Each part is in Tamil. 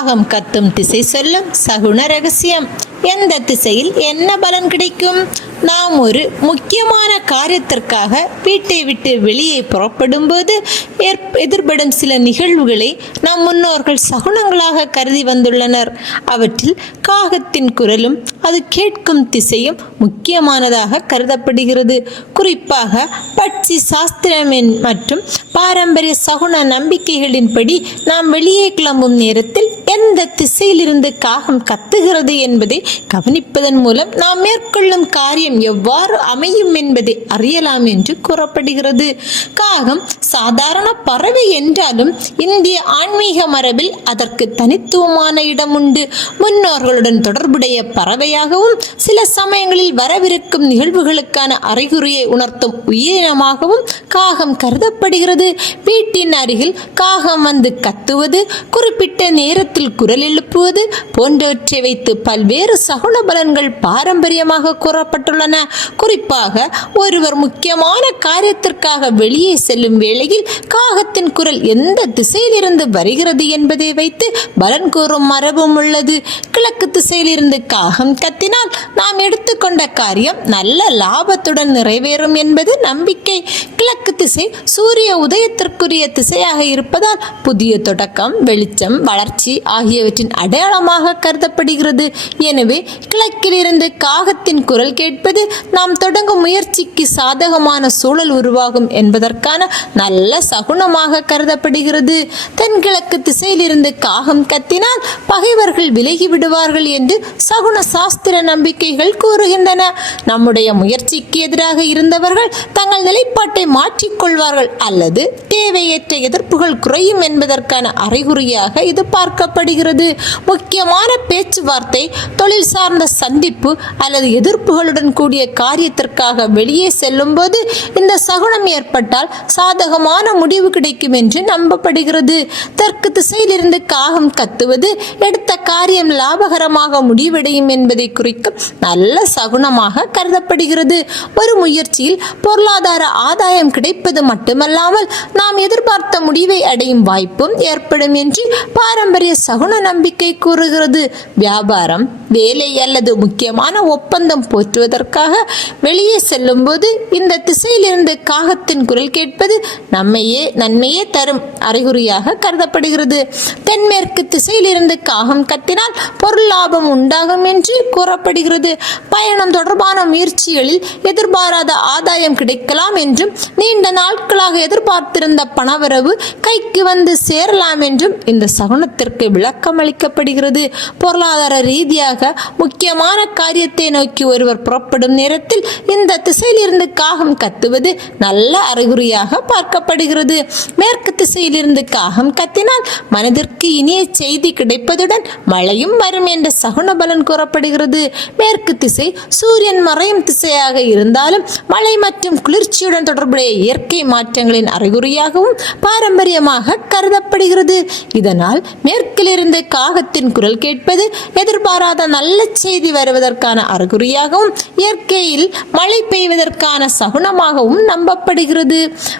காகம் கத்தும் திசை சொல்லும் சகுன ரகசியம். எந்த திசையில் என்ன பலன் கிடைக்கும்? நாம் ஒரு முக்கியமான காரியத்திற்காக வீட்டை விட்டு வெளியே புறப்படும் போது எதிர்படும் சில நிகழ்வுகளை நம் முன்னோர்கள் சகுனங்களாக கருதி வந்துள்ளனர். அவற்றில் காகத்தின் குரலும் அது கேட்கும் திசையும் முக்கியமானதாக கருதப்படுகிறது. குறிப்பாக பட்சி சாஸ்திரம் மற்றும் பாரம்பரிய சகுன நம்பிக்கைகளின்படி நாம் வெளியே கிளம்பும் நேரத்தில் எந்த திசையிலிருந்து காகம் கத்துகிறது என்பதை கவனிப்பதன் மூலம் நாம் மேற்கொள்ளும் காரியம் எவ்வாறு அமையும் என்பதை அறியலாம் என்று கூறப்படுகிறது. காகம் சாதாரண பறவை என்றாலும் இந்திய ஆன்மீக மரபில் அதற்கு தனித்துவமான இடம் உண்டு. முன்னோர்களுடன் தொடர்புடைய பறவையாகவும் சில சமயங்களில் வரவிருக்கும் நிகழ்வுகளுக்கான அறிகுறியை உணர்த்தும் உயிரினமாகவும் காகம் கருதப்படுகிறது. வீட்டின் அருகில் காகம் வந்து கத்துவது, குறிப்பிட்ட நேரத்தில் குரல் எழுப்புவது போன்றவற்றை வைத்து பல்வேறு சகுன பலன்கள் பாரம்பரியமாக கூறப்பட்டுள்ளன. குறிப்பாக ஒருவர் முக்கியமான காரியத்திற்காக வெளியே செல்லும் வேளையில் காகத்தின் குரல் எந்த திசையிலிருந்து வருகிறது என்பதை வைத்து பலன் கூறும் மரபும் உள்ளது. கிழக்கு திசையிலிருந்து காகம் கத்தினால் நாம் எடுத்துக்கொண்ட காரியம் நல்ல லாபத்துடன் நிறைவேறும் என்பது நம்பிக்கை. கிழக்கு திசை சூரிய உதயத்திற்குரிய திசையாக இருப்பதால் புதிய தொடக்கம், வெளிச்சம், வளர்ச்சி ஆகியவற்றின் அடையாளமாக கருதப்படுகிறது. எனவே கிழக்கிலிருந்து காகத்தின் குரல் கேட்பது நாம் தொடங்கும் முயற்சிக்கு சாதகமான சூழல் உருவாகும் என்பதற்கான நல்ல சகுனமாக கருதப்படுகிறது. தென்கிழக்கு திசையிலிருந்து காகம் கத்தினால் பகைவர்கள் விலகி விடுவார்கள் என்று சகுன சாஸ்திர நம்பிக்கைகள் கூறுகின்றன. நம்முடைய முயற்சிக்கு எதிராக இருந்தவர்கள் தங்கள் நிலைப்பாட்டை மாற்றிக்கொள்வார்கள் அல்லது தேவையற்ற எதிர்ப்புகள் குறையும் என்பதற்கான அறிகுறியாக இது பார்க்கப்படுகிறது. முக்கியமான பேச்சுவார்த்தை, தொழில் சார்ந்த சந்திப்பு அல்லது எதிர்ப்புகளுடன் கூடிய காரியத்திற்காக வெளியே செல்லும் போது இந்த சகுனம் ஏற்பட்டால் சாதகமான முடிவு கிடைக்கும் என்று நம்பப்படுகிறது. தெற்கு திசையிலிருந்து காகம் கத்துவது எடுத்த காரியம் லாபகரமாக முடிவடையும் என்பதை குறிக்கும் நல்ல சகுனமாக கருதப்படுகிறது. ஒரு முயற்சியில் பொருளாதார ஆதாயம் கிடைப்பது மட்டுமல்லாமல் நாம் எதிர்பார்த்த முடிவை அடையும் வாய்ப்பும் ஏற்படும் என்று பாரம்பரிய சகுன நம்பிக்கை கூறுகிறது. வியாபாரம், வேலை அல்லது முக்கியமான ஒப்பந்தம் போற்றுவதற்காக வெளியே செல்லும் போது இந்த திசையிலிருந்து காகத்தின் குரல் கேட்பது நன்மையே தரும் அறிகுறியாக கருதப்படுகிறது. தென்மேற்கு திசையிலிருந்து காகம் கத்தினால் பொருள் லாபம் உண்டாகும் என்று கூறப்படுகிறது. பயணம் தொடர்பான முயற்சிகளில் எதிர்பாராத ஆதாயம் கிடைக்கலாம் என்றும் நீண்ட நாட்களாக எதிர்பார்த்திருந்த பணவரவு கைக்கு வந்து சேரலாம் என்றும் இந்த சகுனத்திற்கு விளக்கம் அளிக்கப்படுகிறது. பொருளாதார ரீதியாக முக்கியமான காரியத்தை நோக்கி ஒருவர் புறப்படும் நேரத்தில் இந்த திசையிலிருந்து காகம் கத்துவது நல்ல அறிகுறியாக பார்க்கப்படுகிறது. மேற்கு திசையிலிருந்து காகம் கத்தினால் மனதிற்கு இனிய செய்தி கிடைப்பதுடன் மழையும் வரும் என்ற சகுன பலன் கூறப்படுகிறது. மேற்கு திசை சூரியன் மறையும் திசையாக இருந்தாலும் மழை மற்றும் குளிர்ச்சியுடன் தொடர்புடைய இயற்கை மாற்றங்களின் அறிகுறியாகவும் பாரம்பரியமாக கருதப்படுகிறது. இதனால் மேற்கிலிருந்து காகத்தின் குரல் கேட்பது எதிர்பாராத நல்ல செய்தி வருவதற்கான அறிகுறியாகவும் இயற்கையில் மழை பெய்வதற்கான சகுனமாகவும் நம்பப்படுகிறது.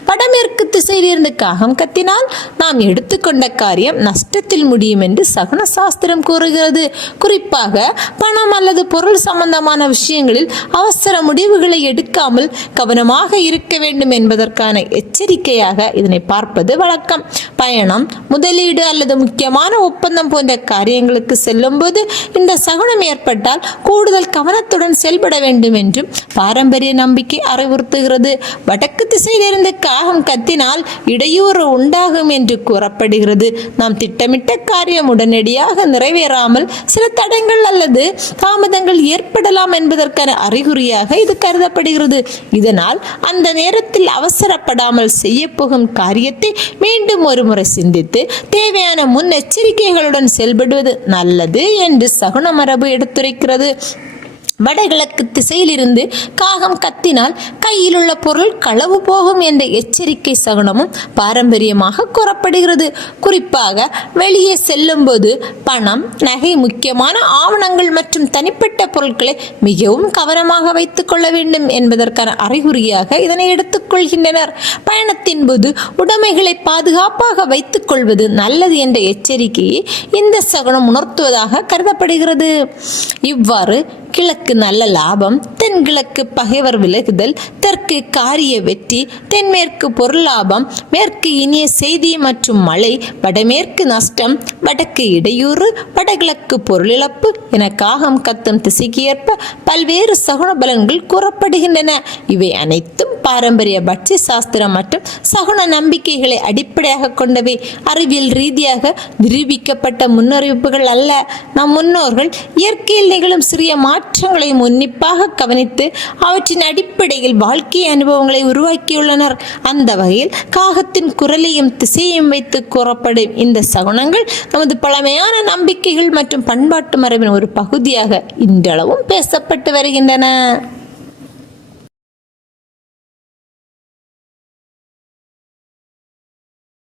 வடமேற்கு திசையிலிருந்து காகம் கத்தினால் நாம் எடுத்துக்கொண்ட காரியம் நஷ்டத்தில் முடியும் என்று சகுன சாஸ்திரம் கூறுகிறது. குறிப்பாக பணம் அல்லது பொருள் சம்பந்தமான விஷயங்களில் அவசர முடிவுகளை எடுக்காமல் கவனமாக இருக்க வேண்டும் என்பதற்கான எச்சரிக்கையாக இதனை பார்ப்பது வழக்கம். பயணம், முதலீடு அல்லது முக்கியமான ஒப்பந்தம் போன்ற காரியங்களுக்கு செல்லும் போது இந்த சகுனம் ஏற்பட்டால் கூடுதல் கவனத்துடன் செயல்பட வேண்டும் என்றும் பாரம்பரிய நம்பிக்கை அறிவுறுத்துகிறது. வடக்கு திசையிலிருந்து காகம் கத்தினால் இடையூறு உண்டாகும் என்று கூறப்படுகிறது. நாம் திட்டமிட்ட காரியம் உடனடியாக நிறைவேறாமல் சில தடங்கள் அல்லது தாமதங்கள் ஏற்படலாம் என்பதற்கான அறிகுறியாக இது கருதப்படுகிறது. இதனால் அந்த நேரத்தில் அவசரப்படாமல் செய்ய போகும் காரியத்தை மீண்டும் ஒரு முறை சிந்தித்து தேவையான முன்னெச்சரிக்கைகளுடன் செயல்படுவது நல்லது என்று சகுன மரபு எடுத்துரைக்கிறது. வடகிழக்கு திசையிலிருந்து காகம் கத்தினால் கையில் உள்ள பொருள் களவு போகும் என்ற எச்சரிக்கை சகுனமும் பாரம்பரியமாக கூறப்படுகிறது. குறிப்பாக வெளியே செல்லும்போது பணம், நகை, முக்கியமான ஆவணங்கள் மற்றும் தனிப்பட்ட பொருட்களை மிகவும் கவனமாக வைத்துக் கொள்ள வேண்டும் என்பதற்கான அறிகுறியாக இதனை எடுத்துக்கொள்கின்றனர். பயணத்தின் போது உடைமைகளை பாதுகாப்பாக வைத்துக் கொள்வது நல்லது என்ற எச்சரிக்கையை இந்த சகுனம் உணர்த்துவதாக கருதப்படுகிறது. இவ்வாறு கிழக்கு நல்ல லாபம், தென்கிழக்கு பகைவர் விலகுதல், தெற்கு காரிய வெற்றி, தென்மேற்கு பொருளாபம், மேற்கு இனிய செய்தி மற்றும் மழை, வடமேற்கு நஷ்டம், வடக்கு இடையூறு, வடகிழக்கு பொருளிழப்பு என காகம் கத்தும் திசைக்கு ஏற்ப பல்வேறு சகுன பலன்கள் கூறப்படுகின்றன. இவை அனைத்தும் பாரம்பரிய பட்சி சாஸ்திரம் மற்றும் சகுன நம்பிக்கைகளை அடிப்படையாக கொண்டவை. அறிவியல் ரீதியாக நிரூபிக்கப்பட்ட முன்னறிவிப்புகள் அல்ல. நம் முன்னோர்கள் இயற்கையில் நிகழும் சிறிய மாற்றங்களையும் உன்னிப்பாக கவனித்து அவற்றின் அடிப்படையில் வாழ்க்கை அனுபவங்களை உருவாக்கியுள்ளனர். அந்த வகையில் காகத்தின் குரலையும் திசையையும் வைத்து கூறப்படும் இந்த சகுனங்கள் நமது பழமையான நம்பிக்கைகள் மற்றும் பண்பாட்டு மரபின் ஒரு பகுதியாக இன்றளவும் பேசப்பட்டு வருகின்றன.